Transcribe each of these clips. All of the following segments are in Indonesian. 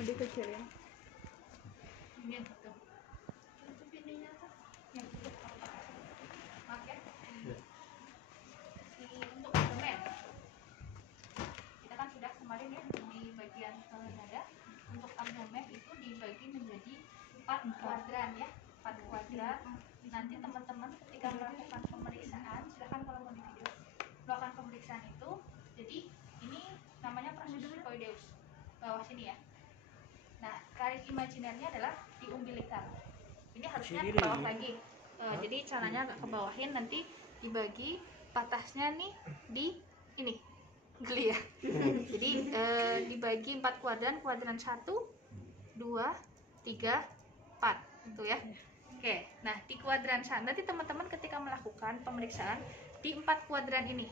Adik kecil ya. Ini yang betul. Untuk ininya tuh yang betul. Maaf ya. Untuk abdomen, kita kan sudah kemarin ya di bagian dada. Untuk abdomen itu dibagi menjadi 4 kuadran ya, 4 kuadran. Nanti teman-teman ketika melakukan pemeriksaan, silahkan kalau mau di video, melakukan pemeriksaan itu, jadi ini namanya proses sphenoideus, bawah sini ya. Nah, garis imajinernya adalah di umbilical. Ini harusnya ke bawah lagi. Jadi caranya agak ke bawahin, nanti dibagi batasnya nih di ini. Geli ya. Jadi dibagi 4 kuadran, kuadran 1, 2, 3, 4 itu ya. Oke. Nah, di kuadran sana nanti teman-teman ketika melakukan pemeriksaan di 4 kuadran ini.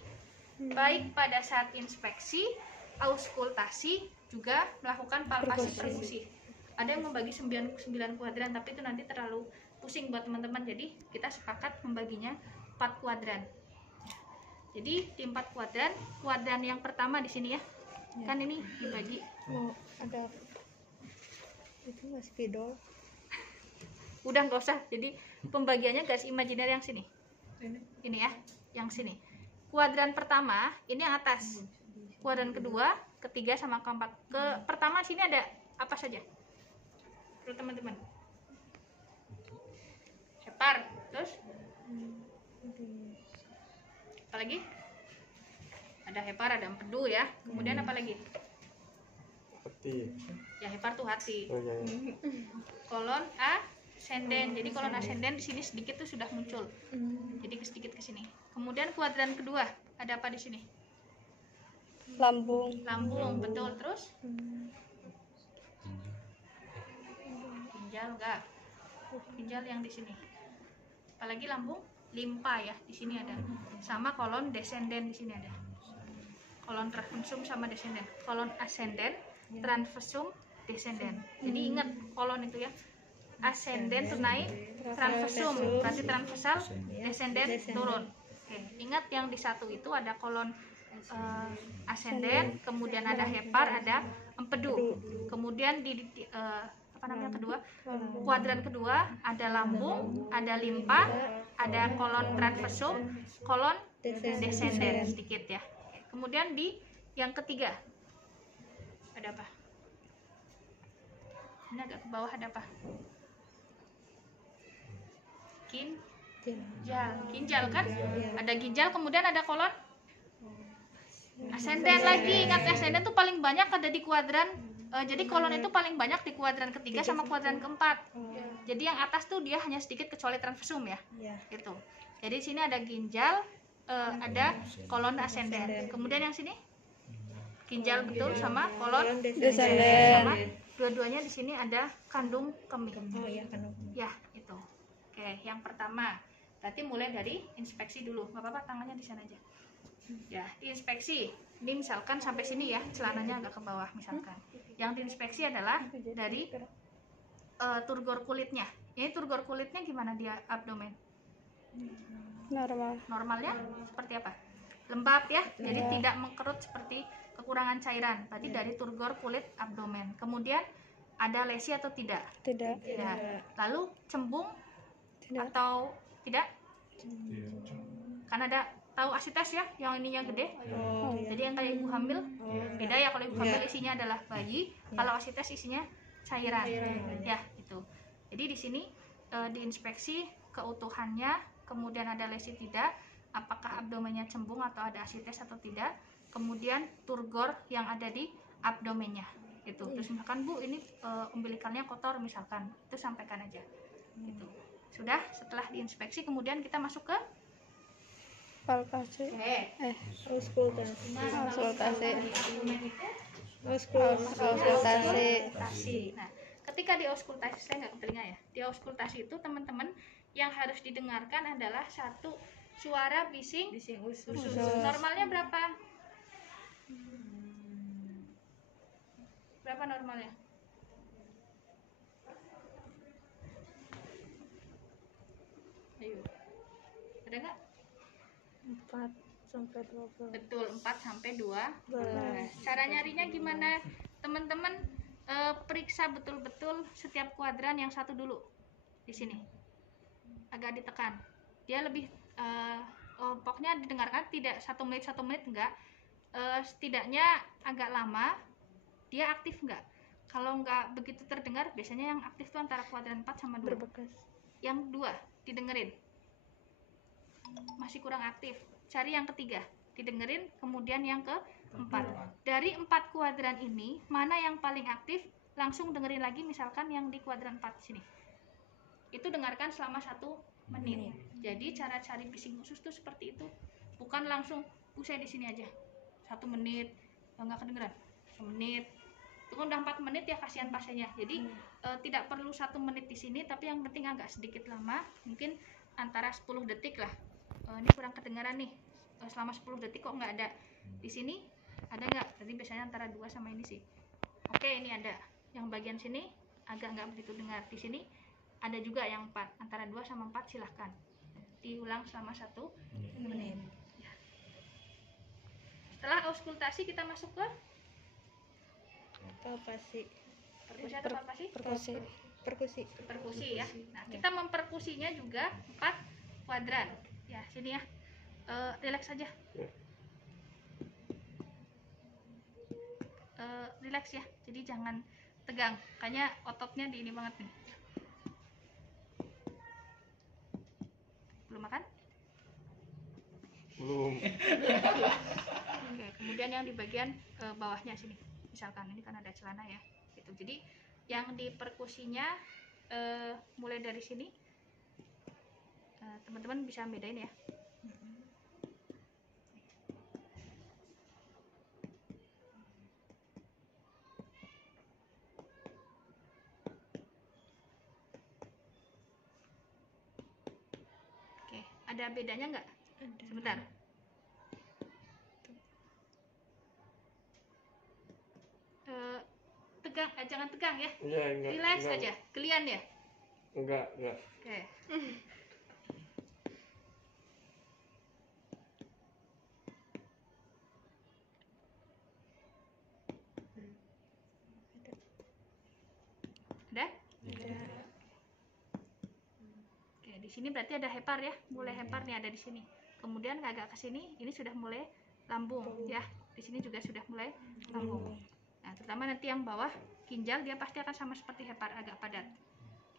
Baik pada saat inspeksi, auskultasi, juga melakukan palpasi perkusi. Ada yang membagi 9 kuadran, tapi itu nanti terlalu pusing buat teman-teman. Jadi kita sepakat membaginya 4 kuadran. Jadi di 4 kuadran, kuadran yang pertama di sini ya. Kan ini dibagi. Mau ada itu nggak spidol? Udah nggak usah. Jadi pembagiannya garis imajiner yang sini. Ini ya, yang sini. Kuadran pertama ini yang atas. Kuadran kedua, ketiga sama keempat. Pertama sini ada apa saja? Terus teman-teman. Hepar, terus apa lagi? Ada hepar, ada empedu ya. Kemudian apa lagi? Hati. Ya hepar tuh hati. Oh ya. Kolon ascenden. Jadi kolon ascenden di sini sedikit tuh sudah muncul. Jadi sedikit ke sini. Kemudian kuadran kedua ada apa di sini? Lambung. Lambung, betul. Terus ginjal enggak? Ginjal yang di sini. Apalagi lambung, limpa ya, di sini ada. Sama kolon descenden di sini ada. Kolon transversum sama descenden. Kolon ascenden, transversum, descenden. Jadi ingat kolon itu ya. Ascenden tuh naik, transversum berarti transversal, descenden turun. Oke, ingat yang di satu itu ada kolon ascenden, kemudian ada hepar, ada empedu. Kemudian di apa namanya kedua, kuadran kedua ada lambung, ada limpa, ada kolon transversum, kolon descenden sedikit ya. Kemudian di yang ketiga ada apa? Ini agak ke bawah ada apa? Ginjal kan? Ada ginjal, kemudian ada kolon ascenden lagi. Ingat ascenden tuh paling banyak ada di kuadran. Jadi kolon itu paling banyak di kuadran ketiga sama kuadran keempat. Jadi yang atas tuh dia hanya sedikit kecuali transversum ya. Gitu. Jadi di sini ada ginjal, ada kolon ascenden. Kemudian yang sini ginjal betul sama kolon descenden. Sama dua-duanya di sini ada kandung kemih. Oh iya, kandung. Ya, itu. Oke, yang pertama. Berarti mulai dari inspeksi dulu. Nggak apa-apa, tangannya di sana aja. Ya, diinspeksi. Ini misalkan sampai sini ya, celananya agak ke bawah misalkan. Yang diinspeksi adalah dari turgor kulitnya. Ini turgor kulitnya gimana dia abdomen? Normal. Normalnya seperti apa? Lembab ya, jadi tidak mengkerut seperti kekurangan cairan. Berarti dari turgor kulit abdomen. Kemudian ada lesi atau tidak? Tidak. Tidak. Lalu cembung Tidak. atau tidak? Kan ada tahu asites ya, yang ininya gede. Oh iya. Jadi yang kayak ibu hamil beda ya, kalau ibu hamil isinya adalah bayi, kalau asites isinya cairan. Ya, itu. Jadi di sini diinspeksi keutuhannya, kemudian ada lesi tidak, apakah abdomennya cembung atau ada asites atau tidak, kemudian turgor yang ada di abdomennya. Gitu. Terus misalkan Bu ini umbilikalnya kotor misalkan, itu sampaikan aja. Gitu. Sudah, setelah diinspeksi kemudian kita masuk ke Palpasi. Auskultasi. Auskultasi. Nah, ketika di auskultasi, saya nggak ke telinga ya. Di auskultasi itu teman-teman yang harus didengarkan adalah satu suara bising usus. Normalnya berapa? Berapa normalnya? Ayo. Ada nggak? 4 sampai 12. Betul, 4 sampai 12. Cara nyarinya gimana? Teman-teman periksa betul-betul setiap kuadran yang satu dulu di sini, agak ditekan. Dia lebih pokoknya didengarkan, tidak 1 menit enggak, setidaknya agak lama. Dia aktif enggak? Kalau enggak begitu terdengar, biasanya yang aktif itu antara kuadran 4 sama 2. Berbekas. Yang 2 didengerin, masih kurang aktif, cari yang ketiga, didengerin. Kemudian yang keempat. Dari 4 kuadran ini, mana yang paling aktif, langsung dengerin lagi. Misalkan yang di kuadran 4 sini, itu dengarkan selama 1 menit. Jadi cara cari bising khusus tuh seperti itu, bukan langsung saya di sini aja 1 menit nggak kedengeran, 1 menit itu kan udah 4 menit ya, kasihan pasiennya. Jadi tidak perlu 1 menit di sini, tapi yang penting agak sedikit lama, mungkin antara 10 detik lah. Ini kurang kedengaran nih, selama 10 detik kok nggak ada di sini, ada nggak? Tadi biasanya antara 2 sama ini sih. Oke, ini ada yang bagian sini agak nggak begitu dengar. Di sini ada juga yang 4, antara 2 sama 4, silahkan diulang selama 1 menit. Ya. Setelah auskultasi kita masuk ke Palpasi. perkusi atau palpasi? Perkusi. Perkusi ya. Nah, kita memperkusinya juga 4 kuadran. Ya, sini ya. Relax aja. Relax ya. Jadi jangan tegang. Kayaknya ototnya di ini banget nih. Belum makan? Belum. Oke, kemudian yang di bagian bawahnya sini. Misalkan ini kan ada celana ya. Gitu. Jadi yang di perkusinya mulai dari sini. Teman-teman bisa bedain ya. Oke, ada bedanya nggak? Ada. Sebentar. Tegang, jangan tegang ya. Iya, enggak. Relax enggak. aja. Kalian ya. Enggak. Oke. Ada? Oke, di sini berarti ada hepar ya. Mulai hepar nih ada di sini. Kemudian agak ke sini, ini sudah mulai lambung ya. Di sini juga sudah mulai lambung. Nah, terutama nanti yang bawah ginjal, dia pasti akan sama seperti hepar, agak padat.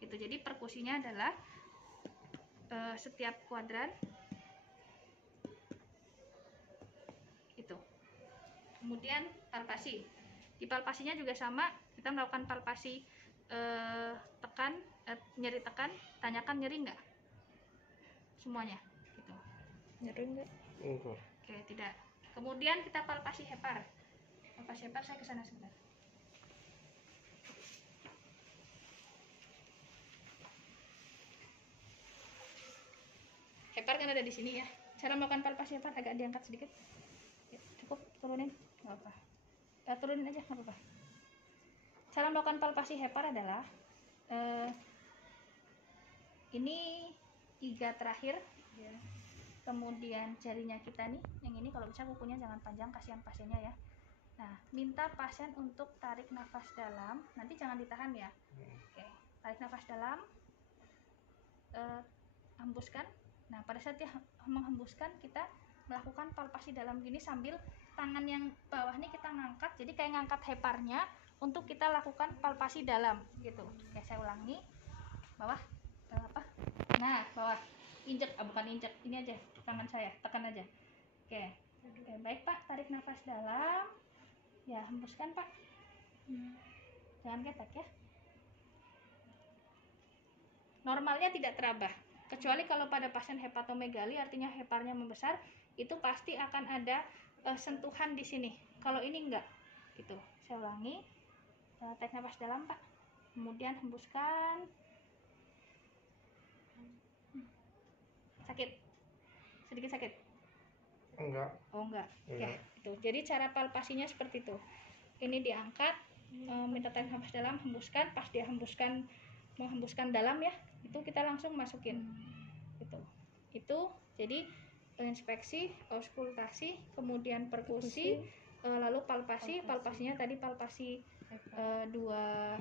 Gitu. Jadi perkusinya adalah setiap kuadran itu. Kemudian palpasi. Di palpasinya juga sama, kita melakukan palpasi tekan, nyeri tekan, tanyakan nyeri enggak? Semuanya gitu. Nyeri enggak? Enggak. Oke, tidak. Kemudian kita palpasi hepar. Palpasi hepar, saya ke sana sebentar. Hepar kan ada di sini ya. Cara melakukan palpasi hepar agak diangkat sedikit. Ya, cukup turunin, nggak apa. Turunin aja, nggak apa. Cara melakukan palpasi hepar adalah ini 3 terakhir. Ya. Kemudian jarinya kita nih, yang ini kalau bisa kukunya jangan panjang, kasihan pasiennya ya. Nah, minta pasien untuk tarik nafas dalam, nanti jangan ditahan ya. Oke, tarik nafas dalam, hembuskan. Nah, pada saat dia menghembuskan, kita melakukan palpasi dalam gini sambil tangan yang bawah nih kita ngangkat, jadi kayak ngangkat heparnya untuk kita lakukan palpasi dalam gitu. Oke, saya ulangi. Bawah, apa? Nah, bawah. Injek, bukan injek, ini aja tangan saya, tekan aja. Oke, baik Pak, tarik nafas dalam. Ya, hembuskan Pak. Jangan ketek ya. Normalnya tidak terabah, kecuali kalau pada pasien hepatomegali, artinya heparnya membesar, itu pasti akan ada sentuhan di sini. Kalau ini enggak, gitu. Saya ulangi. Tarik nafas dalam Pak. Kemudian hembuskan. Sakit? Sedikit sakit? Enggak. Oh enggak. Enggak. Ya, itu. Jadi cara palpasinya seperti itu. Ini diangkat, minta tarik nafas dalam, hembuskan. Pas dia hembuskan, menghembuskan dalam ya, itu kita langsung masukin. Gitu. Itu jadi inspeksi, auskultasi, kemudian perkusi, lalu palpasinya tadi palpasi dua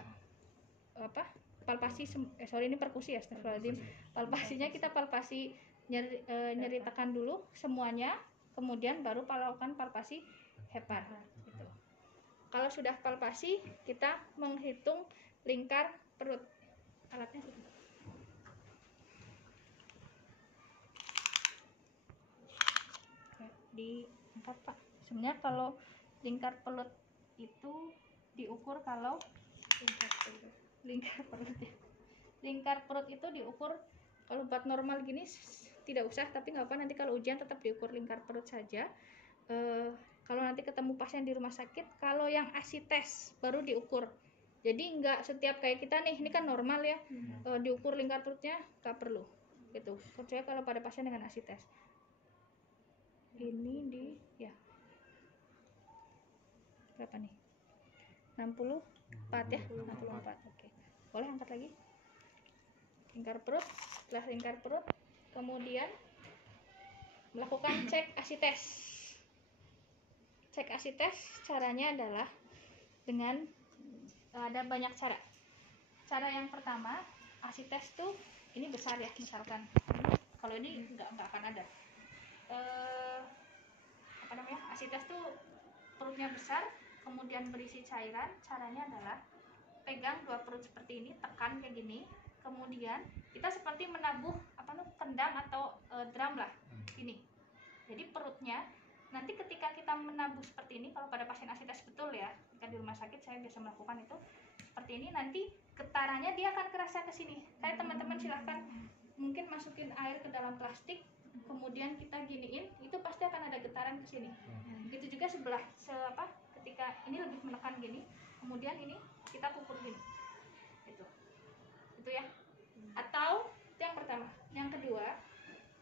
apa? Ini perkusi ya, astagfirullahaladzim. Palpasinya kita palpasi nyeritakan dulu semuanya, kemudian baru melakukan palpasi hepar gitu. Kalau sudah palpasi, kita menghitung lingkar perut. Alatnya sih. Diangkat Pak. Sebenarnya kalau lingkar perut itu diukur kalau lingkar perut itu diukur kalau buat normal gini tidak usah, tapi nggak apa, nanti kalau ujian tetap diukur lingkar perut saja. Kalau nanti ketemu pasien di rumah sakit, kalau yang ASI tes baru diukur. Jadi nggak setiap kayak kita nih, ini kan normal ya, diukur lingkar perutnya nggak perlu gitu, kecuali kalau pada pasien dengan ASI tes. Ini di ya berapa nih, 64 ya, 64. Oke, boleh angkat lagi lingkar perut. Setelah lingkar perut, kemudian melakukan cek ASI tes. Cek ASI tes caranya adalah dengan ada banyak cara. Cara yang pertama, ASI tes tuh ini besar ya, misalkan kalau ini nggak akan ada ASI tes tuh perutnya besar, kemudian berisi cairan. Caranya adalah pegang dua perut seperti ini, tekan kayak gini, kemudian kita seperti menabuh kendang atau drum lah ini. Jadi perutnya nanti ketika kita menabuh seperti ini, kalau pada pasien ASI tes betul ya, ketika di rumah sakit saya biasa melakukan itu seperti ini, nanti getarannya dia akan kerasa ke sini. Kayak teman-teman silahkan mungkin masukin air ke dalam plastik, kemudian kita giniin, itu pasti akan ada getaran ke sini. Begitu juga sebelah ketika ini lebih menekan gini, kemudian ini kita pukul gini. Itu ya. Atau itu yang pertama. Yang kedua,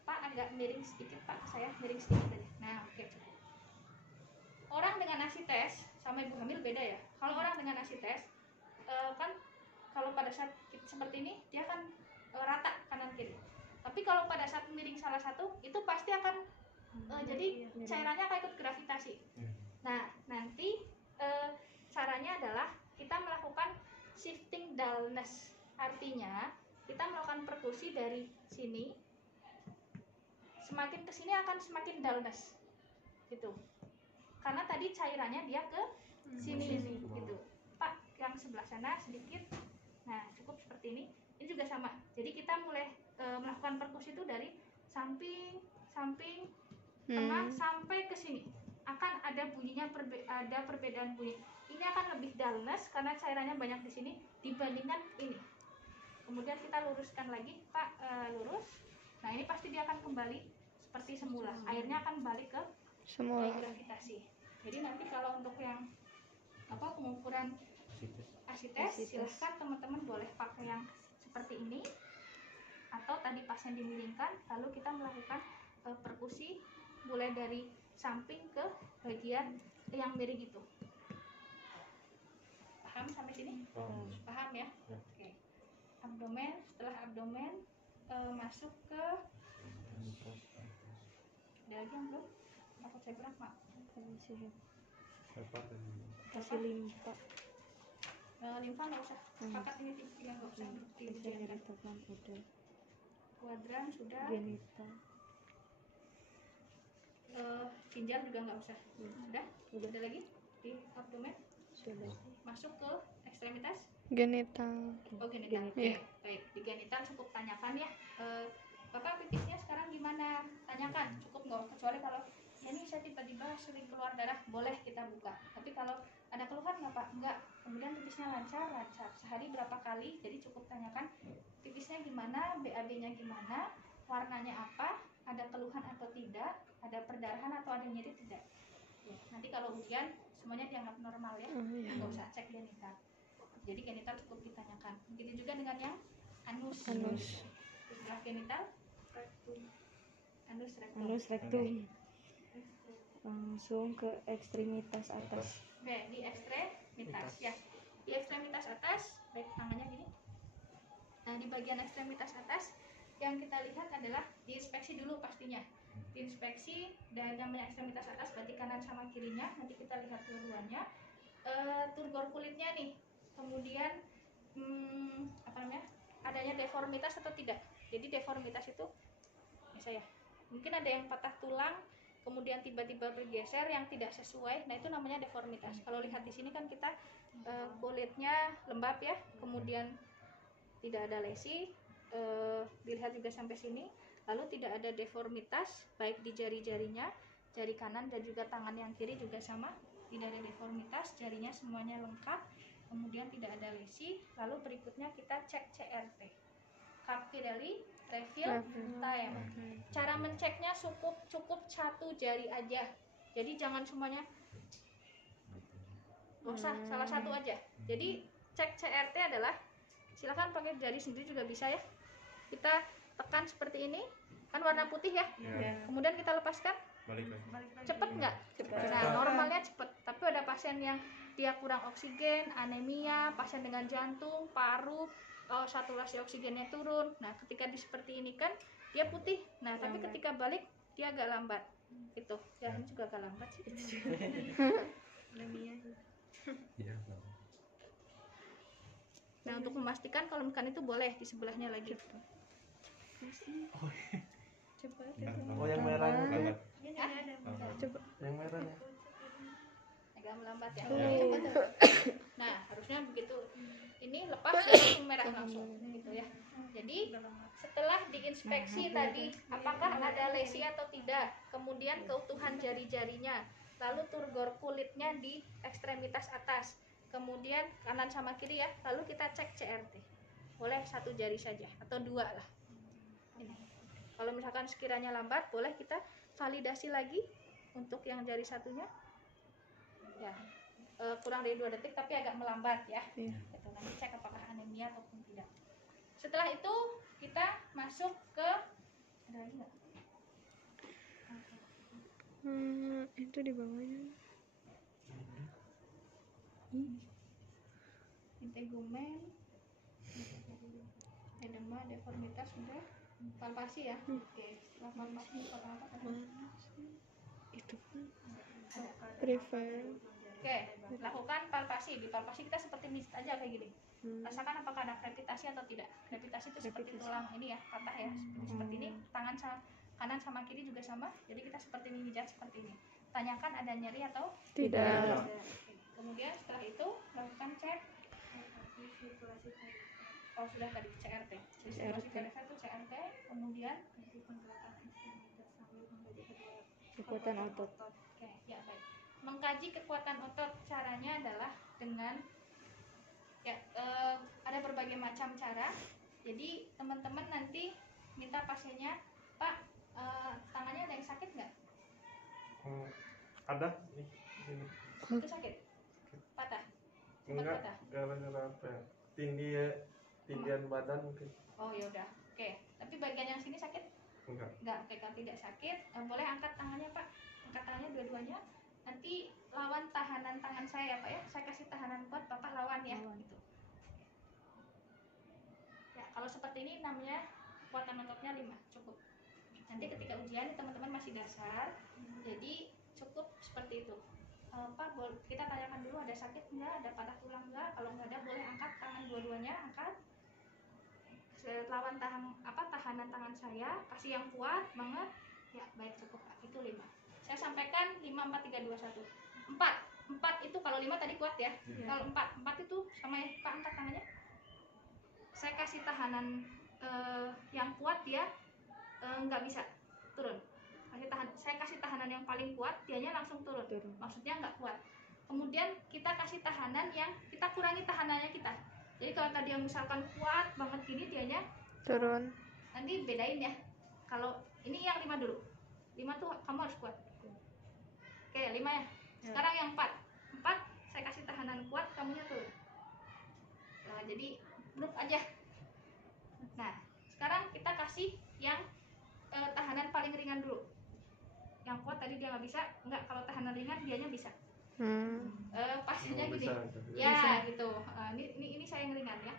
Pak agak miring sedikit Pak, saya miring sedikit aja. Nah, oke, cukup. Orang dengan ASI tes sama ibu hamil beda ya. Kalau orang dengan ASI tes kan kalau pada saat seperti ini dia kan rata kanan kiri. Tapi kalau pada saat miring salah satu itu pasti akan jadi cairannya akan ikut gravitasi. Nah, nanti caranya adalah kita melakukan shifting dullness. Artinya kita melakukan perkusi dari sini, semakin kesini akan semakin dullness gitu, karena tadi cairannya dia ke sini gitu. Pak yang sebelah sana sedikit, nah cukup seperti ini. Ini juga sama, jadi kita mulai melakukan perkusi itu dari samping tengah sampai ke sini, akan ada bunyinya, ada perbedaan bunyi. Ini akan lebih dullness karena cairannya banyak di sini dibandingkan ini. Kemudian kita luruskan lagi Pak, lurus. Nah ini pasti dia akan kembali seperti semula, airnya akan balik ke semula gravitasi. Jadi nanti kalau untuk yang pengukuran ASI tes, silahkan teman-teman boleh pakai yang seperti ini, atau tadi pasien dimiringkan lalu kita melakukan perkusi mulai dari samping ke bagian yang miring itu. Paham sampai sini? Paham ya? Oke. Abdomen, setelah abdomen masuk ke ada lagi yang belum? Takut saya berat Mak. Kasih limpa. Limpa nggak usah. Pakat ini yang nggak usah. Udah. Kuadran sudah. Genital. Ginjal juga nggak usah. Sudah? Ada lagi di abdomen? Sudah. Masuk ke ekstremitas? Genital. Oh genital. Yeah. Baik, di genital cukup tanyakan ya. Bapak pipisnya sekarang gimana? Tanyakan, cukup nggak? Kecuali kalau ini saya tiba-tiba sering keluar darah, boleh kita buka. Tapi kalau ada keluhan nggak Pak? Enggak. Kemudian pipisnya lancar. Sehari berapa kali? Jadi cukup tanyakan pipisnya gimana, BAB-nya gimana, warnanya apa, ada keluhan atau tidak, ada perdarahan atau ada nyeri tidak. Ya, nanti kalau ujian semuanya dianggap normal ya, nggak usah cek genital. Jadi genital cukup ditanyakan. Begitu juga dengan yang anus. Setelah genital, anus rektum. Langsung ke ekstremitas atas. Oke, di ekstremitas ya. Di ekstremitas atas, baik tangannya gini. Nah, di bagian ekstremitas atas yang kita lihat adalah diinspeksi dulu pastinya. diinspeksi dan namanya ekstremitas atas berarti kanan sama kirinya, nanti kita lihat dua-duanya. Turgor kulitnya nih, kemudian adanya deformitas atau tidak. Jadi deformitas itu ya mungkin ada yang patah tulang kemudian tiba-tiba bergeser yang tidak sesuai, nah itu namanya deformitas. Kalau lihat di sini kan kita kulitnya lembab ya, kemudian tidak ada lesi, dilihat juga sampai sini, lalu tidak ada deformitas baik di jari-jarinya, jari kanan dan juga tangan yang kiri juga sama, tidak ada deformitas, jarinya semuanya lengkap, kemudian tidak ada lesi. Lalu berikutnya kita cek CRT, Capillary Refill Time. Cara menceknya cukup satu jari aja, jadi jangan semuanya, nggak usah salah satu aja. Jadi cek CRT adalah, silakan pakai jari sendiri juga bisa ya, kita tekan seperti ini kan warna putih ya, kemudian kita lepaskan, cepet nggak? Nah normalnya cepet, tapi ada pasien yang dia kurang oksigen, anemia, pasien dengan jantung, paru, saturasi oksigennya turun. Nah ketika seperti ini kan dia putih, nah tapi ketika balik dia agak lambat gitu ya, ini juga agak lambat sih. Nah untuk memastikan kalau misalkan itu boleh di sebelahnya lagi. Oh yang merahnya. Coba. Yang merahnya. Agak melambat ya. Nah harusnya begitu. Ini lepas langsung merah langsung gitu ya. Jadi setelah diinspeksi tadi apakah ada lesi atau tidak, kemudian keutuhan jari-jarinya, lalu turgor kulitnya di ekstremitas atas, kemudian kanan sama kiri ya, lalu kita cek CRT. Boleh satu jari saja atau dua lah. Ini. Kalau misalkan sekiranya lambat, boleh kita validasi lagi untuk yang jari satunya. Ya, kurang dari 2 detik tapi agak melambat ya. Gitu. Nanti cek apakah anemia ataupun tidak. Setelah itu kita masuk ke, ada lagi nggak? Itu di bawahnya. Integumen, edema, deformitas sudah, palpasi ya. Oke, setelah palpasi apa tadi? Itu kan prefer. Oke, lakukan palpasi. Di palpasi kita seperti miss aja kayak gini. Rasakan apakah ada krepitasi atau tidak. Krepitasi itu seperti tulang ini ya, patah ya, seperti ini. Tangan kanan sama kiri juga sama. Jadi kita seperti memijat seperti ini. Tanyakan ada nyeri atau Tidak. Kemudian setelah itu lakukan cek. Oh sudah tadi CRT. Sirkulasi darah itu CRT. Kemudian Kekuatan otot. Oke, ya baik. Mengkaji kekuatan otot caranya adalah dengan ada berbagai macam cara. Jadi teman-teman nanti minta pasiennya, Pak, tangannya ada yang sakit nggak? Ada. Itu sakit? Patah? Enggak, Patah? gara-gara apa ya? Tindian badan mungkin. Oh ya udah, oke. Tapi bagian yang sini sakit? Enggak. Enggak, kalau tidak sakit, boleh angkat tangannya Pak. Angkat tangannya dua-duanya. Nanti lawan tahanan tangan saya ya Pak ya. Saya kasih tahanan kuat, Bapak lawan ya. Gitu. Ya, kalau seperti ini namanya kekuatan ototnya 5, cukup. Nanti ketika ujian teman-teman masih dasar, jadi cukup seperti itu. Pak, kita tanyakan dulu ada sakit enggak, ada patah tulang enggak. Kalau enggak ada boleh angkat tangan dua-duanya, angkat. Lawan tahanan tangan saya, kasih yang kuat banget. Ya, baik cukup Pak. Itu 5. Saya sampaikan 5 4 3 2 1. 4 itu kalau 5 tadi kuat ya. Kalau 4 itu sama ya, Pak angkat tangannya. Saya kasih tahanan yang kuat dia nggak bisa turun. Saya kasih tahanan yang paling kuat, dianya langsung turun. Maksudnya nggak kuat. Kemudian kita kasih tahanan yang kita kurangi tahanannya kita. Jadi kalau tadi yang misalkan kuat banget gini, dianya Turun. nanti bedain ya. Kalau ini yang 5 dulu. 5 tuh kamu harus kuat. Oke, 5 ya. Sekarang yang 4 saya kasih tahanan kuat, kamunya turun. Nah, jadi grup aja. Nah, sekarang kita kasih yang tahanan paling ringan dulu. Yang kuat tadi dia nggak bisa, enggak, kalau tahanan ringan dianya bisa. Pasiennya gini, ya gitu. Ini saya yang ringan ya,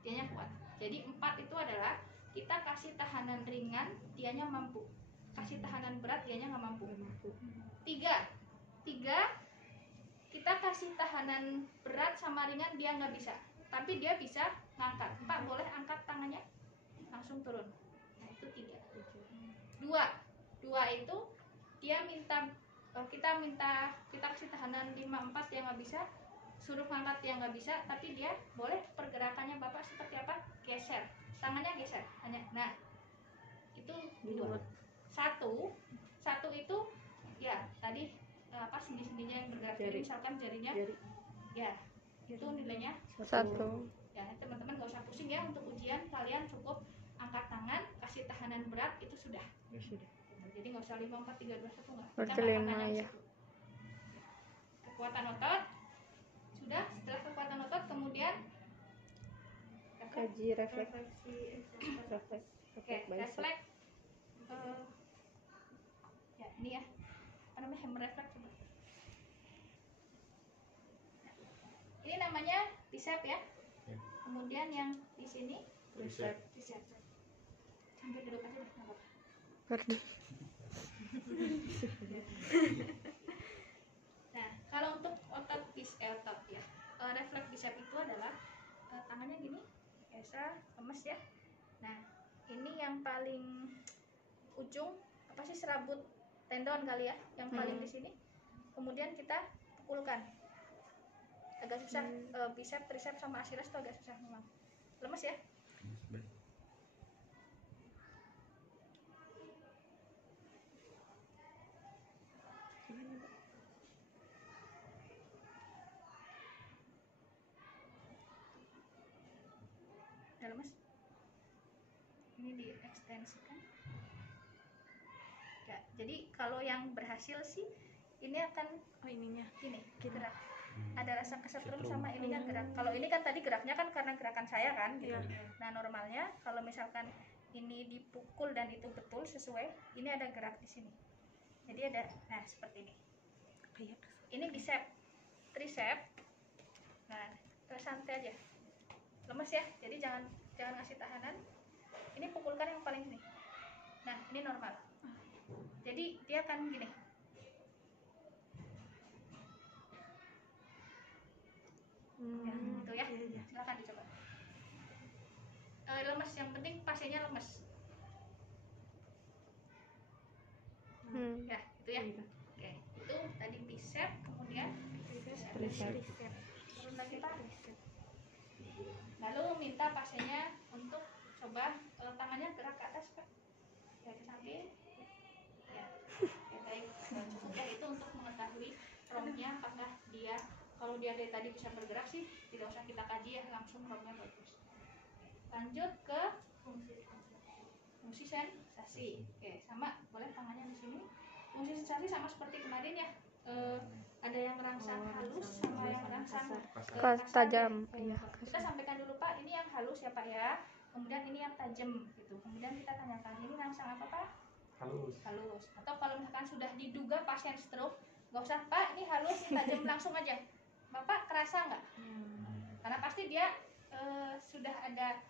dianya kuat. Jadi 4 itu adalah kita kasih tahanan ringan, dianya mampu. kasih tahanan berat dianya nggak mampu. Tiga, kita kasih tahanan berat sama ringan dia nggak bisa, tapi dia bisa ngangkat. Pak boleh angkat tangannya, langsung turun. Nah itu 3. 2 itu dia kita kasih tahanan 5-4 dia nggak bisa, suruh ngangkat dia nggak bisa, tapi dia boleh pergerakannya Bapak seperti apa, geser tangannya, geser hanya. Nah itu 2. Satu itu ya tadi sendi-sendinya yang bergerak, jadi misalkan jarinya ya itu nilainya 1. ya. Teman-teman nggak usah pusing ya, untuk ujian kalian cukup angkat tangan, kasih tahanan berat itu sudah. Jadi nggak usah 5, 4, 3, 2, 1 nggak. Berarti 5 ya. Kekuatan otot sudah. Setelah kekuatan otot kemudian Kaji refleks. Oke, refleks. Ya ini ya, apa namanya, hammer refleks. Ini namanya bicep ya. Kemudian yang di sini Tricep. Sampai duduk aja deh, nggak apa-apa. Pardon. Nah, kalau untuk otot ya, refleks bicep itu adalah tangannya gini, biasa lemes ya. Nah, ini yang paling ujung apa sih, serabut tendon kali ya, yang paling di sini. Kemudian kita pukulkan. Agak susah, bicep, tricep sama Achilles itu agak susah memang. Lemes ya. Udah lemes. Ini diekstensikan. Ya, jadi kalau yang berhasil sih ini akan ininya gini, gerak. Ada rasa kesetrum sama ininya gerak. Kalau ini kan tadi geraknya kan karena gerakan saya kan gitu. Nah, normalnya kalau misalkan ini dipukul dan itu betul sesuai, ini ada gerak di sini. Jadi ada, nah seperti ini. Ini bicep, tricep. Nah, santai aja. Lemes ya. Jadi jangan ngasih tahanan. Ini pukulkan yang paling sini. Nah, ini normal. Jadi dia akan gini. Ya, itu ya. Silakan dicoba. Lemes, yang penting pasiennya lemes. Ya, itu ya. Oke, itu tadi bicep, kemudian tricep. Turun lagi Pak. Lalu minta pasiennya untuk coba tangannya gerak ke atas Pak. Ya, ke samping. Ya, baik. Cukup ya, itu untuk mengetahui romnya apakah dia, kalau dia dari tadi bisa bergerak sih tidak usah kita kaji ya, langsung romnya bagus. Lanjut ke fungsi sensasi. Oke, sama, boleh tangannya di sini. Fungsi sensasi sama seperti kemarin ya. Ada yang merangsang halus sama yang merangsang Tajam. Ya. Kita sampaikan dulu Pak, ini yang halus ya Pak ya. Kemudian ini yang tajam gitu. Kemudian kita tanyakan, ini merangsang apa Pak? Halus. Atau kalau misalkan sudah diduga pasien stroke, nggak usah Pak, ini halus, ini tajam, langsung aja. Bapak kerasa nggak? Karena pasti dia sudah ada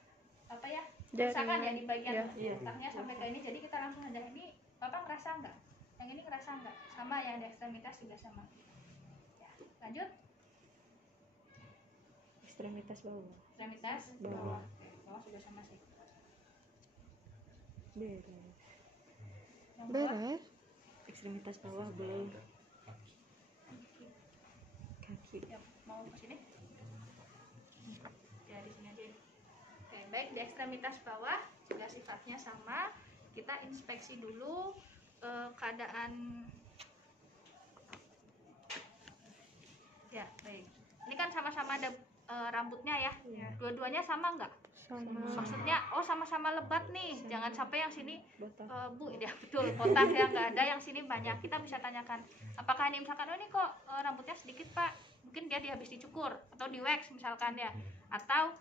apa ya, kerusakan ya di bagian otaknya sampai ke ini. Jadi kita langsung aja, ini Bapak ngerasa nggak? Yang ini ngerasa nggak? Sama yang di ekstremitas juga sama. Ya, lanjut. Ekstremitas bawah. Ekstremitas bawah. Bawah sudah sama sih. Beres. Ekstremitas bawah belum. Kaki. Ya, mau ke sini? Ya, di sini aja. Oke, baik, di ekstremitas bawah juga sifatnya sama. Kita inspeksi dulu keadaan. Ya, baik. Ini kan sama-sama ada rambutnya ya. Dua-duanya sama nggak? Sama. Maksudnya, sama-sama lebat nih. Jangan sampai yang sini Bu, ya betul, botak ya, nggak ada, yang sini banyak. Kita bisa tanyakan, apakah ini misalkan, ini kok rambutnya sedikit Pak? Mungkin dia habis dicukur atau di wax misalkan ya. Atau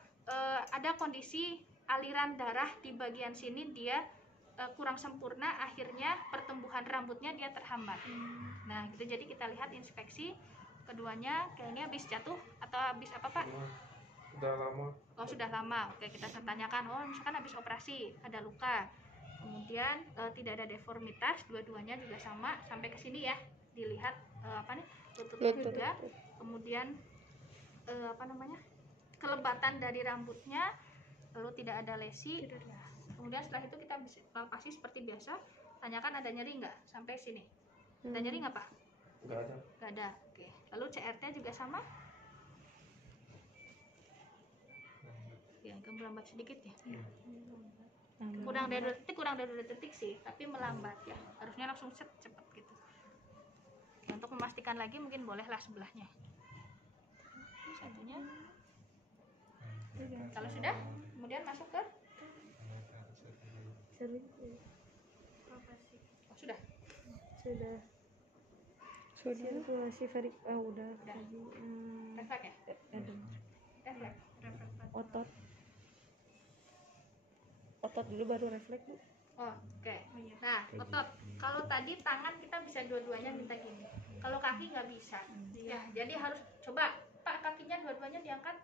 ada kondisi aliran darah di bagian sini dia kurang sempurna, akhirnya pertumbuhan rambutnya dia terhambat. Nah, gitu. Jadi kita lihat inspeksi keduanya, kayaknya habis jatuh atau habis apa Pak? Sudah lama. Oh, sudah lama. Oke, kita tanyakan. Oh, misalkan habis operasi, ada luka. kemudian tidak ada deformitas, dua-duanya juga sama sampai ke sini ya, dilihat lututnya juga, kemudian kelebatan dari rambutnya, lalu tidak ada lesi. Kemudian setelah itu kita bisa palpasi seperti biasa, tanyakan ada nyeri nggak sampai sini. Ada nyeri nggak Pak? Nggak ada. Nggak ada. Oke. Lalu CRT juga sama? Ya, agak melambat sedikit ya. Kurang dari 2 detik sih, tapi melambat ya. Harusnya langsung cepat gitu. Oke, untuk memastikan lagi mungkin bolehlah sebelahnya. Satunya. Kalau sudah, kemudian masuk ke oh, sudah. Sirkulasi udah. Refleks ya? Refleks. Otot dulu baru refleks, Bu. Oh, oke. Nah, otot. Kalau tadi tangan kita bisa dua-duanya minta gini. Kalau kaki nggak bisa. Ya, jadi harus coba Pak, kakinya dua-duanya diangkat.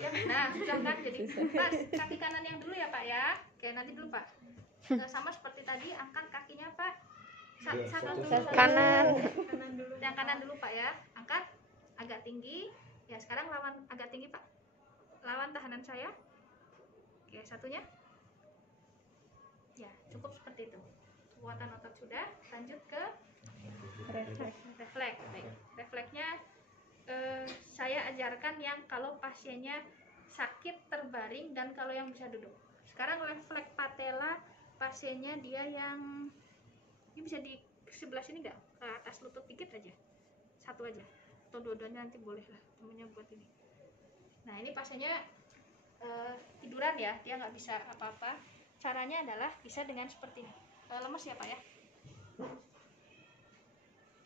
Ya, nah, sudah kan. Jadi pas kaki kanan yang dulu ya Pak ya. Oke, nanti dulu Pak. Sama seperti tadi, angkat kakinya Pak. Satu Kanan. Yang kanan dulu Pak ya. Angkat agak tinggi. Ya, sekarang lawan agak tinggi Pak. Lawan tahanan saya. Oke, satunya. Ya, cukup seperti itu. Kekuatan otot sudah. Lanjut ke refleks. Baik. Refleksnya saya ajarkan yang kalau pasiennya sakit terbaring dan kalau yang bisa duduk. Sekarang refleks patella pasiennya dia yang ini bisa di sebelah sini nggak? Ke atas lutut dikit aja. Satu aja. Atau dua-duanya nanti boleh lah. Temennya buat ini. Nah, ini pasiennya tiduran ya, dia nggak bisa apa-apa. Caranya adalah bisa dengan seperti ini. Lemes ya Pak ya.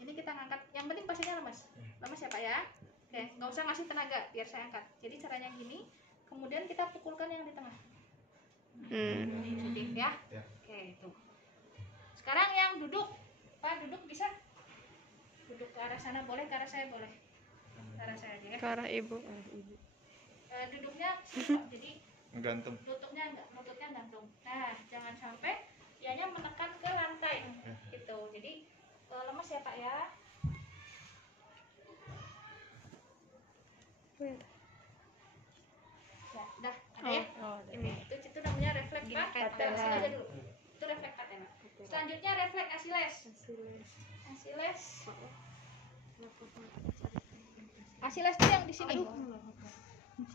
Ini kita ngangkat. Yang penting pasiennya lemes. Lemes ya Pak ya. Oke, nggak usah ngasih tenaga, biar saya angkat. Jadi caranya gini. Kemudian kita pukulkan yang di tengah. Sedikit ya. Oke, itu. Sekarang yang duduk. Pak, duduk bisa? Duduk ke arah sana boleh, ke arah saya boleh. Ke arah saya aja ya. Ke arah ibu. Duduknya sini, Pak. Jadi Gantung. lututnya gantung. Nah, jangan sampai dianya menekan ke lantai. Gitu. Jadi lemes ya Pak ya. Ya, udah ada ya. Ini itu namanya refleks Pak. Patella. Sini aja dulu. Itu refleks patella. Selanjutnya refleks Achilles. Achilles itu yang di sini.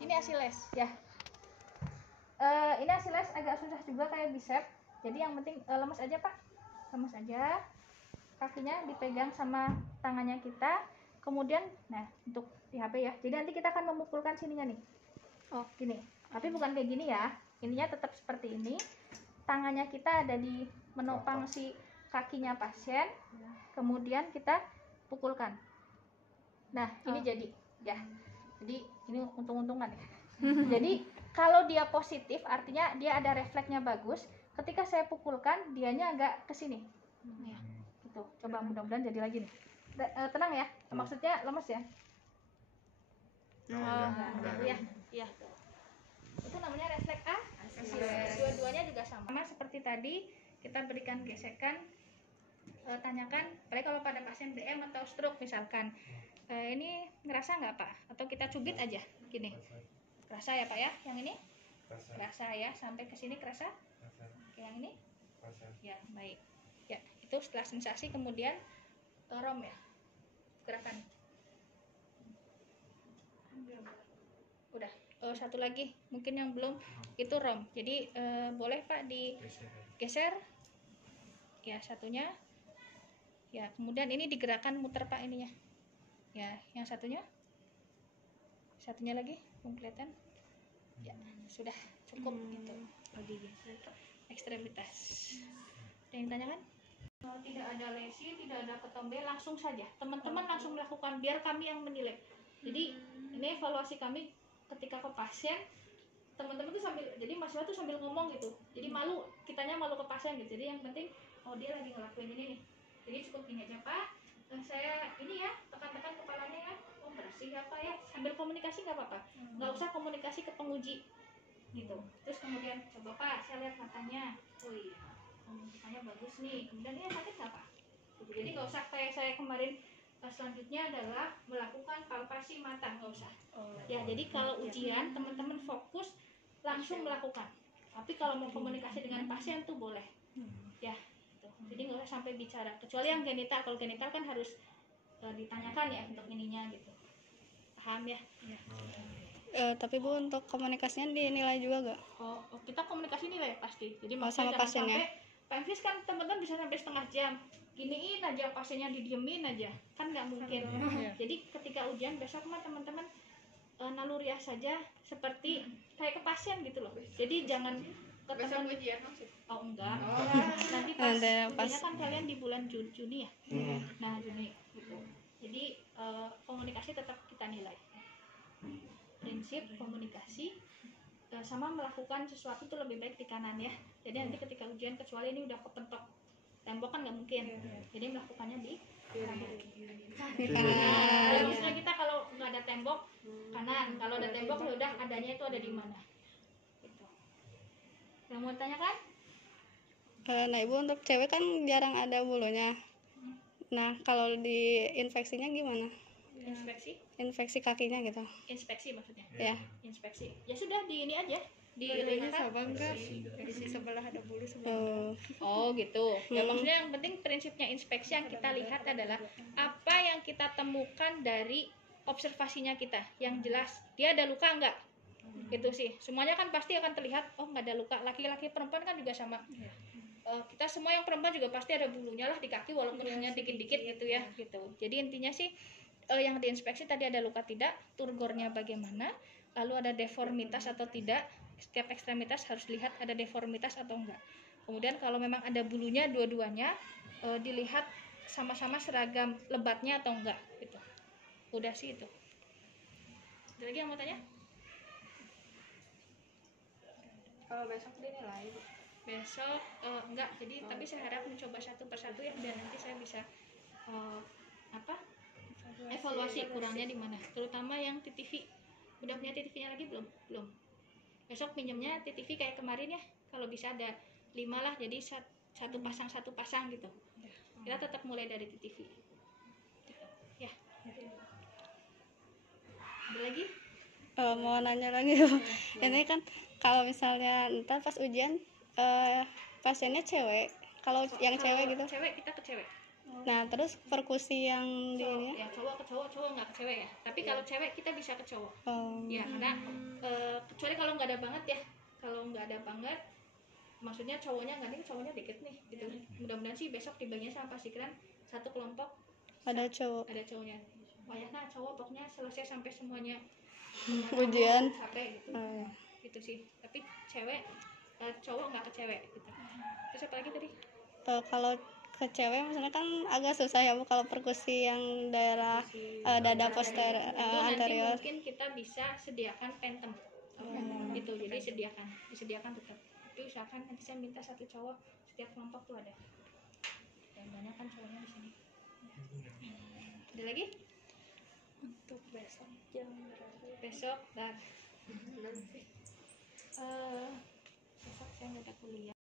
Sini Achilles ya. Ini Achilles agak susah juga kayak bicep. Jadi yang penting lemes aja Pak. Lemes aja. Kakinya dipegang sama tangannya kita. Kemudian nah untuk di HP ya. Jadi nanti kita akan memukulkan sininya nih. Oh, gini. Tapi bukan kayak gini ya. Ininya tetap seperti ini. Tangannya kita ada di menopang si kakinya pasien. Kemudian kita pukulkan. Nah, ini jadi ya. Jadi ini untung-untungan ya. Jadi kalau dia positif artinya dia ada refleksnya bagus. Ketika saya pukulkan dianya agak ke sini. Ya. Gitu. Coba mudah-mudahan jadi lagi nih. Tenang ya. Maksudnya lemes ya. Ya. Ya. Itu namanya refleks Achilles. Dua-duanya juga sama seperti tadi, kita berikan gesekan, tanyakan, apalagi kalau pada pasien DM atau stroke misalkan, ini ngerasa nggak Pak? Atau kita cubit aja, gini. Kerasa ya Pak ya? Yang ini? Kerasa ya, sampai ke sini kerasa? Oke, yang ini? Ya, baik. Ya, itu setelah sensasi kemudian rom ya, gerakan. Udah. Satu lagi mungkin yang belum itu rom. Jadi boleh Pak digeser ya satunya ya, kemudian ini digerakkan muter Pak ininya ya, yang satunya lagi belum kelihatan ya, sudah cukup itu lagi ekstremitas. Ada yang tanyakan? Kalau tidak ada lesi, tidak ada ketombe, langsung saja teman-teman langsung melakukan biar kami yang menilai. Jadi ini evaluasi kami ketika ke pasien, teman-teman tuh sambil, jadi mahasiswa tuh sambil ngomong gitu, jadi malu, kitanya malu ke pasien gitu. Jadi yang penting, oh dia lagi ngelakuin ini nih, jadi cukup gini aja Pak, saya ini ya, tekan-tekan kepalanya ya, oh bersih apa ya, sambil komunikasi nggak apa-apa, nggak usah komunikasi ke penguji gitu. Terus kemudian coba Pak, saya lihat matanya, oh iya pembentukannya bagus nih, kemudian dia sakit nggak Pak? Gitu. Jadi nggak usah kayak saya kemarin. Selanjutnya adalah melakukan palpasi mata, nggak usah. Ya, jadi kalau ujian teman-teman fokus langsung melakukan. Tapi kalau mau komunikasi dengan pasien tuh boleh. Ya, gitu. Jadi nggak usah sampai bicara. Kecuali yang genital. Kalau genital kan harus ditanyakan ya untuk ininya gitu. Paham ya? Tapi Bu, untuk komunikasinya dinilai juga gak? Oh, kita komunikasi nilai pasti. Jadi Oh, sama jangan pasiennya? sampai PMFIS kan teman-teman bisa sampai setengah jam. Giniin aja pasiennya, didiemin aja. Kan nggak mungkin. Jadi ketika ujian besok mah teman-teman naluriah saja seperti kayak ke pasien gitu loh. Jadi jangan ke teman ujian maksud. Oh enggak. Nanti pas ujiannya kan kalian di bulan Juni ya. Nah, Juni gitu. Jadi komunikasi tetap kita nilai. Prinsip komunikasi sama melakukan sesuatu itu lebih baik di kanan ya. Jadi nanti ketika ujian, kecuali ini udah kepentok tembok kan nggak mungkin. Jadi melakukannya di kanan. Maksudnya kita kalau nggak ada tembok kanan, kalau ada tembok ya udah adanya itu ada di mana. Gitu. Yang mau tanyakan? Nah Ibu, untuk cewek kan jarang ada bulunya. Nah kalau di infeksinya gimana? Inspeksi? Infeksi kakinya gitu. Inspeksi maksudnya? Ya. Inspeksi. Ya sudah di ini aja. Bedanya sama enggak? Dari si sebelah ada bulu sebelah. Oh gitu. Ya maksudnya yang penting prinsipnya inspeksi yang kita lihat adalah apa yang kita temukan dari observasinya kita. Yang jelas dia ada luka enggak? Gitu sih. Semuanya kan pasti akan terlihat oh enggak ada luka. Laki-laki perempuan kan juga sama. Kita semua yang perempuan juga pasti ada bulunya lah di kaki walaupun hanya dikit-dikit gitu ya gitu. Jadi intinya sih yang diinspeksi tadi ada luka tidak, turgornya bagaimana, lalu ada deformitas atau tidak. Setiap ekstremitas harus lihat ada deformitas atau enggak. Kemudian kalau memang ada bulunya dua-duanya dilihat sama-sama seragam lebatnya atau enggak gitu. Udah sih itu. Ada lagi yang mau tanya? Kalau besok dinilai. Besok enggak, jadi tapi saya harap mencoba satu persatu ya dan nanti saya bisa evaluasi kurangnya di mana, terutama yang TTV. Udah punya TTV-nya lagi belum? Belum. Besok pinjamnya TTV kayak kemarin ya, kalau bisa ada 5 lah, jadi satu pasang gitu. Kita tetap mulai dari TTV. Ya. Ada lagi? Mau nanya lagi Bu. Ini kan kalau misalnya ntar pas ujian pasiennya cewek. Kalau yang cewek gitu. Cewek kita ke cewek. Nah terus perkusi yang di ini Ya cowok ke cowok nggak ke cewek ya. Tapi kalau cewek kita bisa ke cowok. Ya karena kecuali kalau nggak ada banget ya. Kalau nggak ada banget, maksudnya cowoknya nggak nih, cowoknya dikit nih gitu. Mudah-mudahan sih besok dibaginya sama pastikan satu kelompok ada cowok. Ada cowoknya. Nah cowok pokoknya selesai sampai semuanya Ujian capek gitu. Gitu sih. Tapi cewek cowok nggak ke cewek gitu. Terus apa lagi tadi? Kalau ke cewek misalnya kan agak susah ya Bu, kalau perkusi yang daerah dada posterior anterior. Nanti mungkin kita bisa sediakan pentem. Itu jadi disediakan tetap. Tapi usahakan nanti saya minta satu cowok setiap kelompok tuh ada. Dan banyak kan cowoknya di sini. Ada lagi? Untuk besok jam berapa? Besok besok saya nggak ada kuliah.